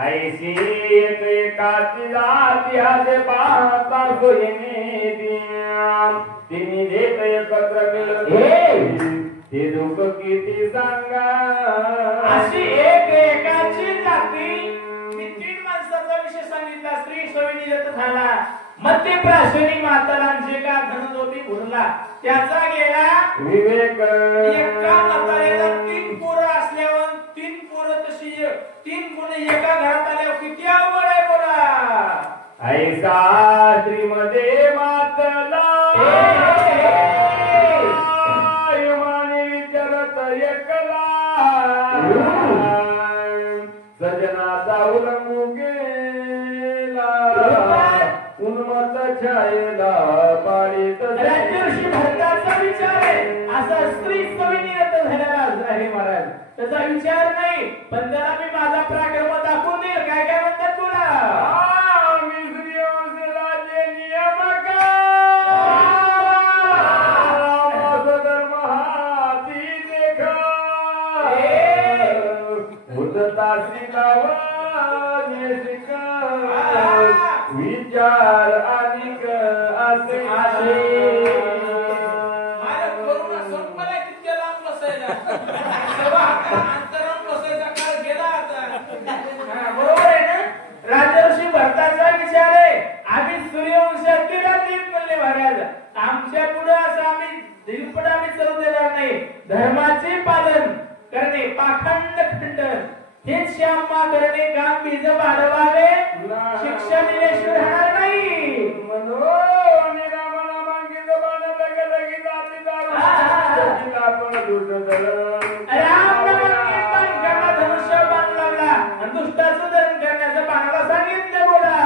ऐशी एक एकाची जाती आजे पाहता सोयीने तिने देत एकत्र मिळून ते दुःख किती सांगा. अशी एक एकाची जाती मी 3 माणसाचा विषय सांगितला. स्त्री सोयीने देत झाला मध्य प्राशनी मातालांचे का धनजोती भरला त्याचा गेला विवेक. एका म्हाताऱ्याला 3 पोरं असल्यावर 3 पोरं तशी 3 गुण एका घरात आल्यावर किती अवघड आहे बोला. ऐसा श्रीमध्ये मातला माने विचारत एकला सजनाचा उलंगू गेला उन्मत छायेला पाळीत. राज्यऋषी भरताचा विचार आहे असा स्त्री सोयीने झालेला आहे महाराज. त्याचा विचार नाही पण त्याला मी माझा पराक्रम दाखवून देईल. काय काय म्हणतात तुला विचार अनिक असे माझ्या करुणा संपला किती लांब बसायला अंतराम बसायचा काळ गेला आता. बरोबर आहे ना. राजर्षी भरताचा विचार आहे आम्ही सूर्यवंशातील राजीव म्हणले महाराज आमच्या पुढे असं आम्ही दिलपट आम्ही चलू देणार नाही. धर्माचे पालन करणे पाखंड खंडन हेच श्यामा करणे काम बीज वाढवावे शिक्षा दिल्याशिवाय राहणार नाही. धनुष्य बाण लावला आणि दुष्टाचं धरण करण्याचं बाणाला सांगितलं बोला.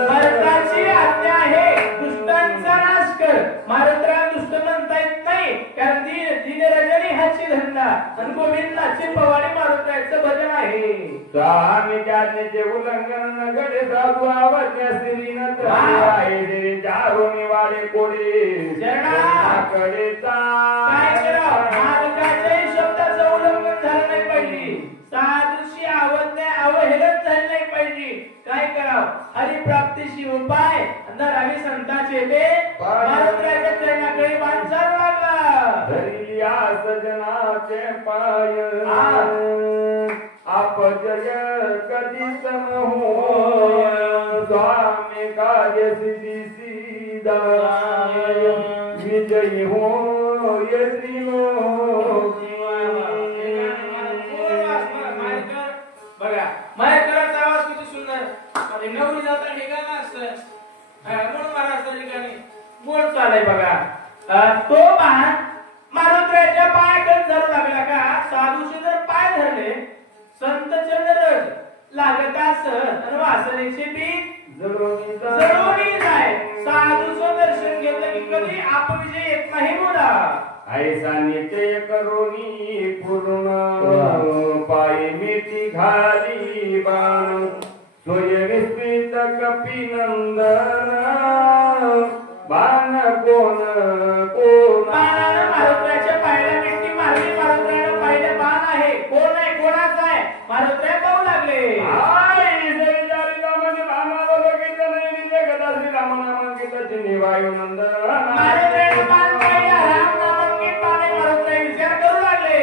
भरताची आज्ञा आहे दुष्टांचा नाश कर. महाराज दुष्ट म्हणताय धरला आणि गोविंदाची पवाडी मारुताचं भजन आहे. स्वामीच्या आज्ञेचे उल्लंघन न घडे साधू आवडल्या स्त्रीनं तरी आहे देवी चारोनी वाडे कोडे शरणाकडे काय करावं? मालकाच्याही शब्दाचं उल्लंघन झालं नाही पाहिजे, साधूशी अवहेलन झालं नाही पाहिजे. काय करावं? हरिप्राप्तीशी उपाय नरावी संतांचे ते मारुतीच्या चरणाकडे माणसाला लागला. धरिया सजनाचे पाय अपजय कधी समहो स्वामी कार्य सिद्धी सीधा विजयी हो ये त्रिलोकी. बघा मायकराचा आवाज किती सुंदर. अरे नवरी जाता ठिकाण असतं म्हणून महाराष्ट्र ठिकाणी बोल चालय. बघा तो महान मारुतीच्या पायाकडे धरू लागला का? साधूचे जर पाय धरले संत चरणरज लागत असत वासनेचे बी जरूरी जाय. साधूचं दर्शन घेतलं की कधी अपविजय येत नाही. बोला ऐसा नित्य करोनी पूर्ण पायी मिठी घाली बाण सोय विस्मित कपिनंदन बाण कोण मारुतीच्या पायाला मिठी मारली. मारुतीला पाहिलं बाण आहे. कोण आहे? कोणाचा आहे? मारुती पाहू लागले. विचार करू लागले.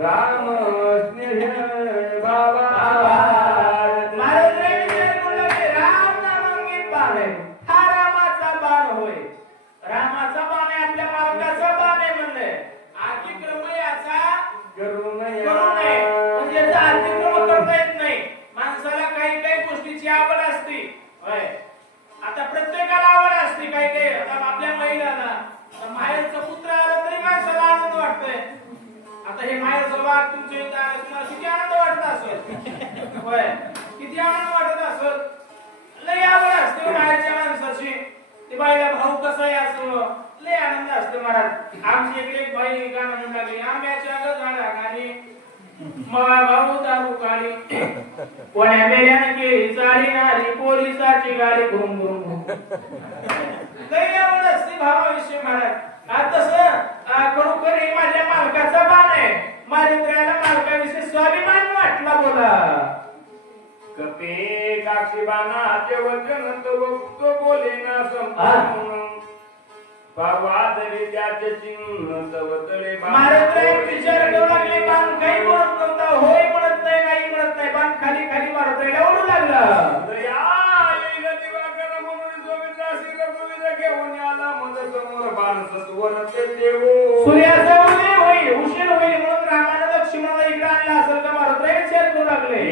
राम स्नेह बाबा रामाचा बाण आहे, आपल्या मालकाचा बाण आहे म्हणले. अतिक्रम याचा करू नये. म्हणजे याचा अतिक्रम करता येत नाही. माणसाला काही काही गोष्टीची आवड असते. आता प्रत्येकाला आवड असते. काही काही आता आपल्या महिलाला माहेरचा पुत्र आला तरी माणसाला आनंद वाटतोय. आता हे माहेरचं वाघ तुमच्या इथं आलं तुम्हाला किती आनंद वाटत असेल. होय किती आनंद वाटत असेल. लय आवड असते माहेरच्या माणसाची. ते बाईला भाऊ कसा आहे असं लय आनंद असतो महाराज. आमची एक बाई गाणं म्हणू लागली. आंब्याच्या गजाला गाणी मला भाऊ दारू काढी कोण्या मेल्याने केली चाळी नारी पोलिसाची गाडी घुम घुम घुम. लय आवड असते भावाविषयी महाराज. तसं खरोखर माझ्या मालकाचा बाण आहे. मारुतीला मालकाविषयी स्वाभिमान वाटला. बोला कपे काक्षीबाणाचे वचन तो बोले ना संपूर्ण पावादरी त्याचे चिन्ह तवतळे मारुतीला विचार करू लागले. बाण काही म्हणत नव्हता. होय म्हणत नाही, नाही म्हणत नाही. बाण खाली खाली मारुतीला ओढू लागला. सूर्याचा उदय होईल उशीर होईल म्हणून रामाने लक्ष्मणाला इकडे आणला असेल का? मारुतीला विचार करू लागले.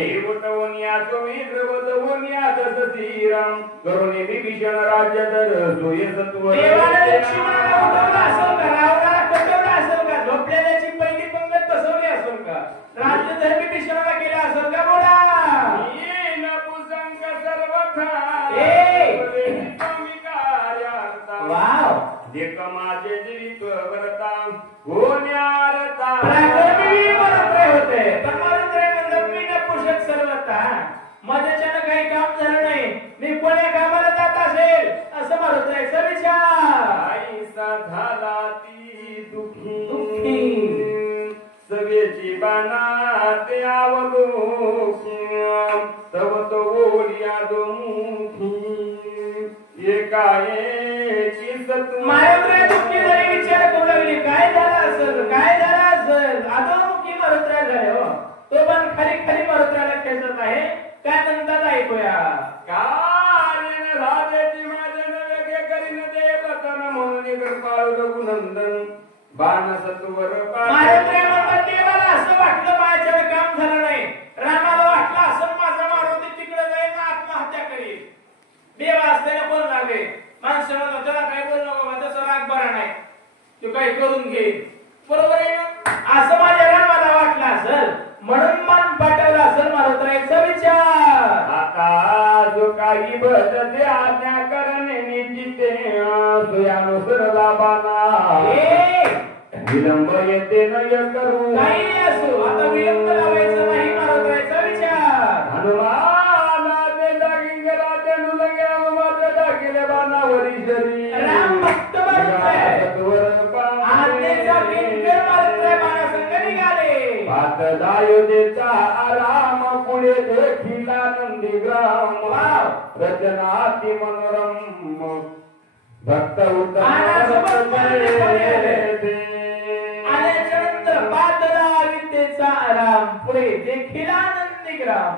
विभीषण राज्य तर सोय सत्व देवाने लक्ष्मणाला उठवलं असेल का? रावणाला कटवलं असेल का? झोपलेल्याची पहिली पंगत बसवली असेल का? राज्य धर विभीषणाला केला असेल का? बोला वाव देख माझे जीवित वरता होण्यारता पराक्रमी मारुती होते. पण मारुती म्हणलं मी नपुसक सर्वता. माझ्याच्यानं काही काम झालं नाही. मी कोण्या कामाला जात असेल असं मारुतीचा विचार. आईसा झाला ती दुःखी सवेची बाणात आवलो तव तो ओढिया दोमुखी एकाएकी सतू मारुती दुःखी झाली. विचार करू लागली काय झालं असेल, काय झालं असेल. अधोमुखी मारुती झाले. हो तो पण खाली खाली मारुतीला खेचत आहे. काय म्हणतात ऐकूया. कारण राजेची माझे नवे करीन देवतन म्हणून कृपाळू रघुनंदन बाण सत्वर मारुती म्हणतात देवाला असं वाटलं माझ्यावर काम झालं नाही. रामाला वाटलं असं माझा मारुती तिकडे जाईल आत्महत्या करेल. देव असताना बोल लागले. माणसं म्हणतात त्याला काय बोल नको तसं राग बरा नाही तो काही करून घेईल. बरोबर आहे ना? असं माझ्या रामाला टाकला असेल म्हणून मान पाठवला असेल मारुतीचा विचार. आता जो काही बसते आज्ञा करणे निश्चिते सुयानुसरला बाना विलंब येते न करू काही असो आता विलंब लावायचं नाही मारुतीचा विचार. हनुमानाचे डागिंगरा ते नुलंगे हनुमाचे डागिले बाणावरी शरी राम भक्त आज्ञेचा किंकर मारुतीच्या बाणासंग निघाले. भात दायोदेचा आराम पुढे देखील नंदीग्राम रचना अति मनोरम भक्त आल्याच्यानंतर पातळा विद्येचा आराम पुढे देखील नंदीग्राम.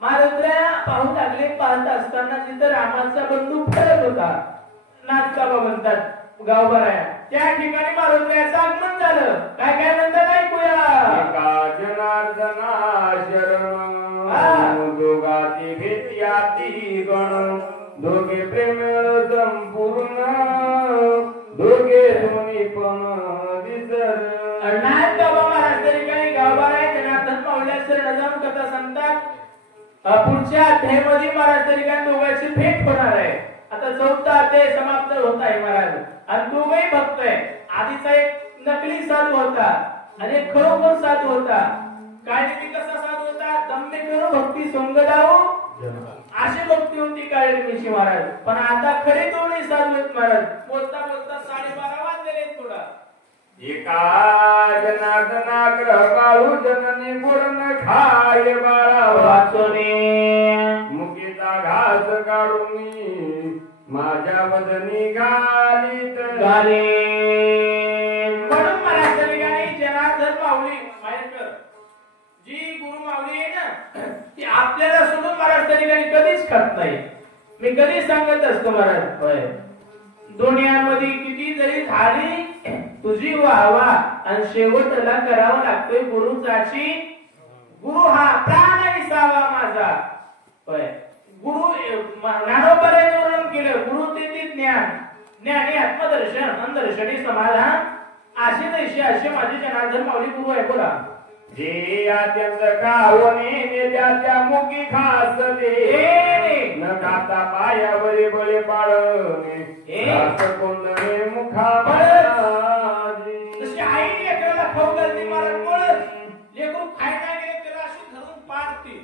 मारुतीला पाहू लागले. पाहत असताना जिथं रामाचा बंधू फरक होता नाथकाबा म्हणतात गावभराया त्या ठिकाणी मारुतीचं आगमन झालं. काय काय म्हणतात ऐकूया. जनार्दना शरण दोघाती भेटी गण दोघे प्रेम संपूर्ण दोघे दोन्ही पण विसर. नाथकाबा महाराज तरी काही गावभराया जनार्दन पावल्या शरण जाऊन कथा सांगतात. पुढच्या अध्यायामध्ये महाराज तरी काही दोघांची भेट होणार आहे. आता चौथा अध्याय समाप्त होत आहे महाराज. आणि दोघेही भक्त आहे. आधीचा एक नकली साधू होता आणि एक खरोखर साधू होता. काळी कसा साधू होता. दम्मे करून भक्ती सोंगडाऊ अशी भक्ती होती काळी महाराज. पण आता खरे दोन्ही साधू आहेत महाराज. बोलता बोलता 12:30 वाजलेले थोडा. एका जनार्दनाकडे बाळू जननी गुण खाय बाळा वाचोने मुकीचा घास काढून माझ्या वदनी घालीत गाले. म्हणून मला ठिकाणी जनार्दन माऊली माहिती जी गुरु माऊली आहे ना ती आपल्याला सोडून महाराज ठिकाणी कधीच खात नाही. मी कधी सांगत असतो महाराज होय दुनियामध्ये किती जरी झाली तुझी वाहवा आणि शेवटला करावं लागतोय गुरुचाची. गुरु हा प्राण विसावा माझा होय. गुरु ज्ञानोबराने वर्णन केलं. गुरु ते ज्ञान ज्ञानी आत्मदर्शन अंधदर्शनी समाधान असे तैसे असे माझे जनार्दन माऊली गुरु आहे. बोला जे अत्यंत कावणे त्याच्या मुखी खास दे न खाता पायावरी बळे पाडणे कोंदणे मुखा जशी आई लेकराला खाऊ घालते मला पळत लेकरू खायला गेले त्याला अशी धरून पाडते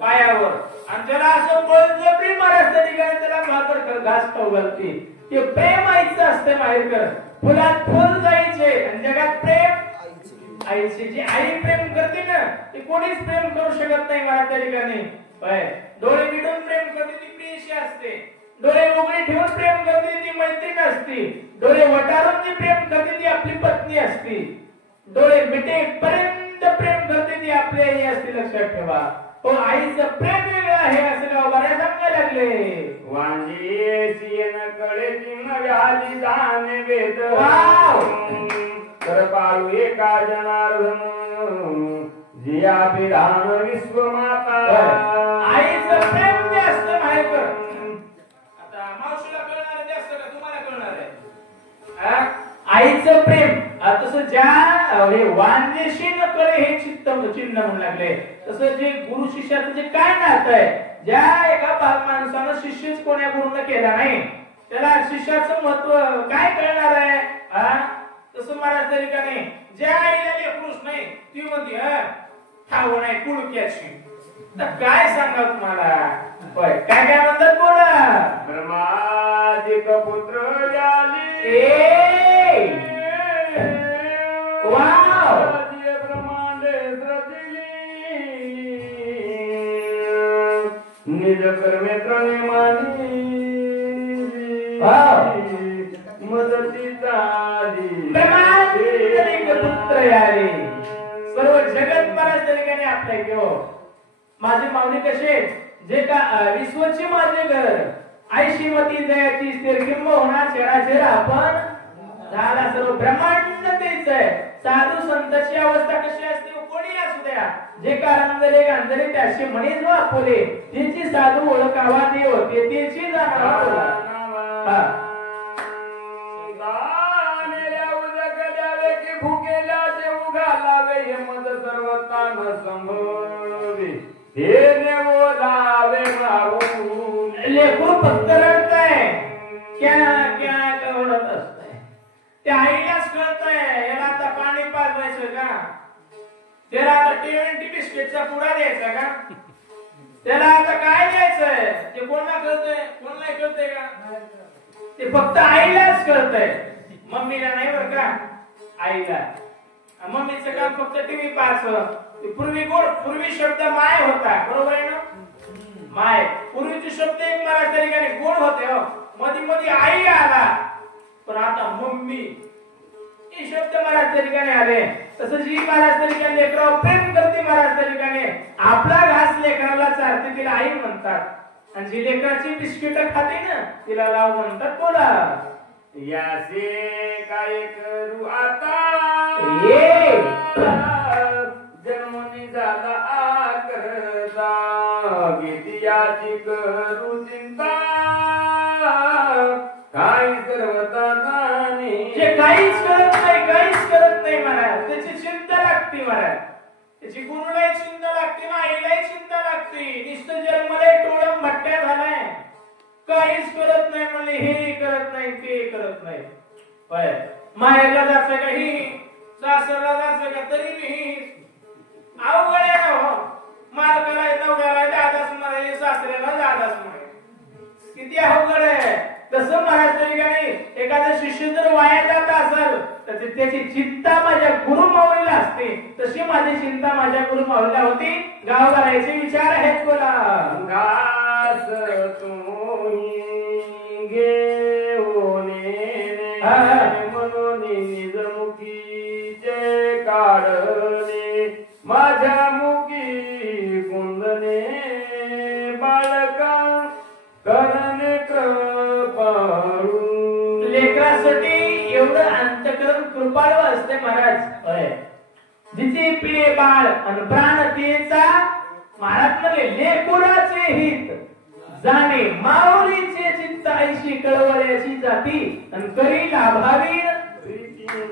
पायावर आणि त्याला असं पळत जबरी महाराज ठिकाणी त्याला भाकर घास खाऊ घालते. ते प्रेम आईचं असते माहेरकर. फुलात फुल जायचे आणि जगात प्रेम आईचे. जी आई प्रेम करते ना ते कोणीच प्रेम करू शकत नाही मला त्या ठिकाणी. डोळे मिळून प्रेम करते ती प्रियशी असते. डोळे उघडे ठेवून प्रेम करते ती मैत्रीण असते. डोळे वटारून जी प्रेम करते ती आपली पत्नी असते. डोळे मिटेपर्यंत प्रेम करते ती आपली आई असते. लक्षात ठेवा. हो आईचं प्रेम वेगळं आहे असं गावभराया सांगायला लागले. वांजी सियन कडे तीन व्याली दाने वेद तर बाळू एका जनार्दन जिया विधान विश्वमाता. आईचं प्रेम जास्त माहित कर. आता मावशीला कळणार जास्त का तुम्हाला कळणार आहे. आईचं प्रेम तसं ज्या वांजेशी न कळे हे चित्त चिन्ह म्हणू लागले. तसं जे गुरु शिष्याचं जे काय नातं आहे. ज्या एका माणसानं शिष्यच कोण्या गुरुनं केला नाही त्याला शिष्याचं महत्व काय कळणार आहे. तसं महाराज तरी का नाही. ज्या आईला लेकरूच नाही ती म्हणते ठाव नाही कुळक्याची. तर काय सांगा तुम्हाला. काय काय म्हणतात बोला. ब्रह्मादिक पुत्र जाली वाव ब्रह्मांडे निज कर्मेत्रने मानी मदती झाली पुत्र यारे सर्व जगत महाराज तरीने आपल्या घेऊ. माझे माऊली कसे जे का विश्वची माझे घर आई श्रीमती जयाची स्थिर किंब होणार चराचर आपण झाला सर्व ब्रह्मांड तेच आहे. साधू संतांची अवस्था कशी असते कोणी असू द्या जे का रंगले गांजले त्याशी म्हणे जो आपोले ज्याची साधू ओळखावा ते होते त्याची जाणावा. भुकेला देऊ देऊ घालावे हे मद सर्व तान संभवे हे देव लावे मारून लेकरू फक्त रडतंय क्या क्या कवडत असतंय त्या आईलाच कळतंय याला आता पाणी पाजवायचं का त्याला आता टी बिस्किटचा पुडा द्यायचा का त्याला आता काय द्यायचंय ते कोणाला कळतंय कोणाला कळतंय का ते फक्त आईलाच कळतंय मम्मीला नाही बरं का आईला मम्मीचं काम फक्त टीव्ही पाहायचं पूर्वी शब्द माय होता बरोबर आहे ना माय पूर्वीचे शब्द एक मला तरी काही गोड होते हो मध्ये मध्ये आई आला पण आता मम्मी हे शब्द मला तरी काही आले तसं जी मला तरी काही लेकरावर प्रेम करते मला तरी काही आपला घास लेकराला चालते तिला आई म्हणतात आणि जी लेकराची बिस्किट खाते ना तिला लाव म्हणतात बोला यासे काय करू आता ये जन्मनी झाला आकरता किती याची करू चिंता काय सर्वता जाणे जे काहीच करत नाही महाराज त्याची चिंता लागते महाराज त्याची गुरुलाही चिंता लागते ना आईलाही चिंता लागते नुसतं जन्मलाही टोळम भट्ट्या झालाय काहीच करत नाही म्हणजे हे करत नाही ते करत नाही माहेरला जायचं का ही सासरला जायचं का तरी मी अवघड आहे ना हो मालकाला नवऱ्याला दादाच म्हणे सासऱ्याला दादाच म्हणे किती अवघड आहे तसं महाराज तरी काही एखादा शिष्य जर वाया जात असेल तर त्याची चिंता माझ्या गुरु माऊलीला असते तशी माझी चिंता माझ्या गुरु माऊलीला होती गाव घालायचे विचार आहेत बोला घास तुम्ही घेऊने म्हणून निजमुखी जे काढणे माझ्या मुखी कुंदने बाळका करणे कृपाळू लेकरासाठी एवढं अंतकरण कृपाळू असते महाराज जिथे पिळे बाळ आणि प्राणतेचा महाराज म्हणले लेकुराचे हित जाणे माऊलीचे चित्त ऐशी कळवळ्याची जाती आणि करी लाभावी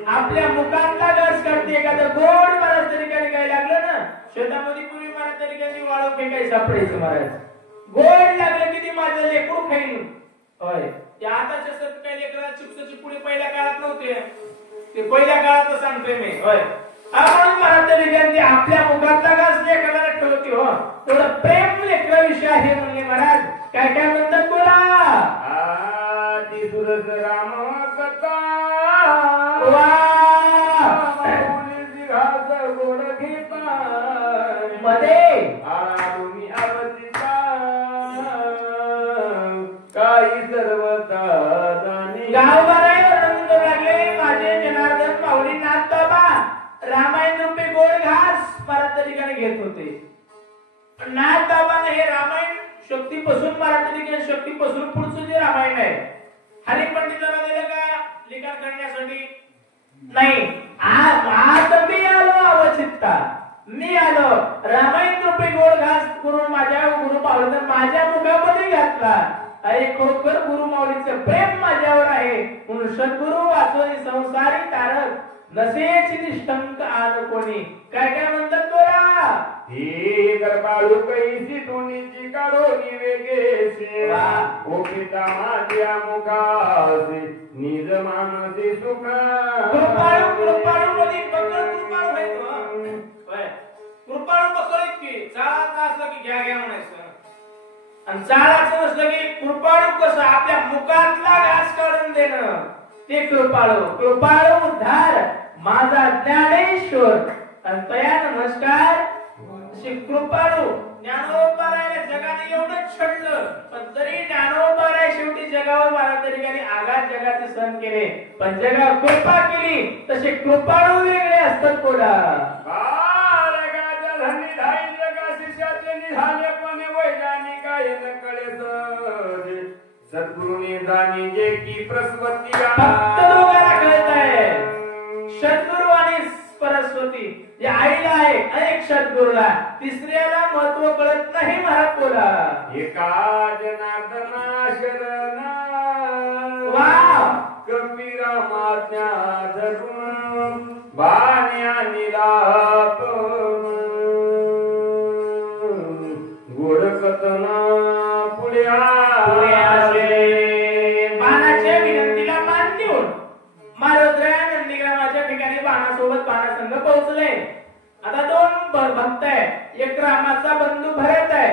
आपल्या मुखातला घास करते एखादं गोड महाराज तरी काय लागलं ना शेतामध्ये पूर्वी महाराज तरी काही वाळू फेकाय सापडायचं महाराज गोड लागलं की ती माझं लेकरू खाईल होय त्या आताच्या सर काही लेकराला चिप्सची पुढे पहिल्या काळात नव्हते ते पहिल्या काळात सांगतोय मी होय आपण महाराज तरी त्यांनी आपल्या मुखातला घास लेकराला ठेवते हो थोडं प्रेम लेकराविषयी आहे म्हणजे महाराज काय काय म्हणतात बोला आदी सुरस राम कथा माऊलीची घास गोड घेता मध्ये आळा तुम्ही आवतीचा काही सर्वता जाणे गावभरावर रंग लागले माझे जनार्दन माऊली नाथ बाबा रामायण रूपी गोड घास महाराज ठिकाणी घेत होते नाथ बाबाने हे रामायण शक्तीपासून महाराज ठिकाणी शक्तीपासून पुढचं जे रामायण आहे हरिपंडिताला दिलं का लिखाण करण्यासाठी नाही आज मी आलो अवचित्ता मी आलो रामायण रूपी गोड घास करून माझ्या गुरु माऊलीने माझ्या मुखामध्ये घातला अरे खरोखर गुरु माऊलीचं प्रेम माझ्यावर आहे म्हणून सद्गुरु वाचोनी संसारी तारक नसेची निष्ठंक आल कोणी काय काय म्हणतात तोरा ही गरबाळू कैसी तुणीची काढोनी वेगे सेवा ओपिता माझ्या मुखासे निज मानसी सुख कृपाळू मध्ये बकळ कृपाळू आहे तो कृपाळू बकळ की चाळाचा असला की घ्या घ्या म्हणायचं आणि चाळाचं नसलं की कृपाळू कसं आपल्या मुखातला घास काढून देणं ते कृपाळू उद्धार माझा ज्ञानेश्वर आणि तया नमस्कार कृपाळू ज्ञानोबारायला जगाने एवढं छळलं पण तरी ज्ञानोबाराय शेवटी जगावर मला तरी काही आघात जगाचे सण केले पण जगावर कृपा केली तसे कृपाळू वेगळे असतात कोणा सद्गुरुने जाणी जे की प्रस्वती फक्त दोघांना कळत आहे सद्गुरु आणि सरस्वती जे आईला आहे अनेक सद्गुरूला तिसऱ्याला महत्व कळत नाही महाराज बोला एका जनार्दना शरण वा कबीरा माज्ञा धरून बाण्या निलाप गोड कथना पुढे बाणाच्या विनंतीला मान देऊन मारुद्रा नंदीग्रामाच्या ठिकाणी बाणासोबत बाणासंघ पोहोचले. आता दोन भक्त आहे, एक रामाचा बंधू भरत आहे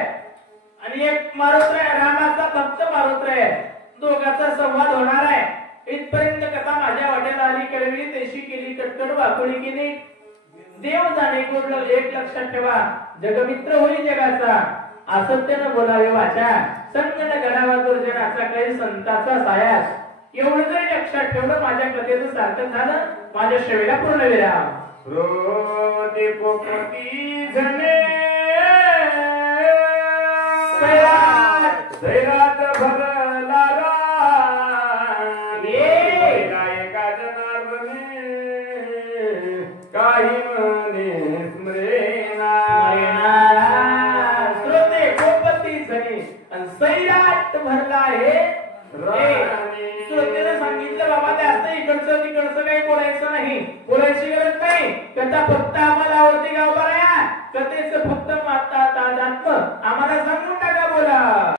आणि एक मारुद्र रामाचा भक्त मारुद्र आहे. दोघांचा संवाद होणार आहे. इथपर्यंत कथा माझ्या वाट्याला आली, कळविली तेशी केली, कटकट वाकुळी केली. देव जाणे कुठलं एक लक्षात ठेवा, जगमित्र होई जगाचा, असत्यानं बोलावे वाचा, संकट गडावा दुर्जनाचा, काही संताचा सायास. एवढं जरी लक्षात ठेवलं माझ्या कथेचं सार्थक झालं, माझ्या सेवेला पूर्ण विराम. रोते पोपटी झणे सैरात भरला एका जनार्दने काही म्हणे स्मरेना. श्रोते पोपटी झणे आणि सैरात भरला आहे. श्रोतेने सांगितलं बाबा जास्त इकडचं तिकडचं काही बोलायचं नाही, बोलायची गरज नाही. कथा फक्त आम्हाला आवडते गाव बऱ्या कथेचं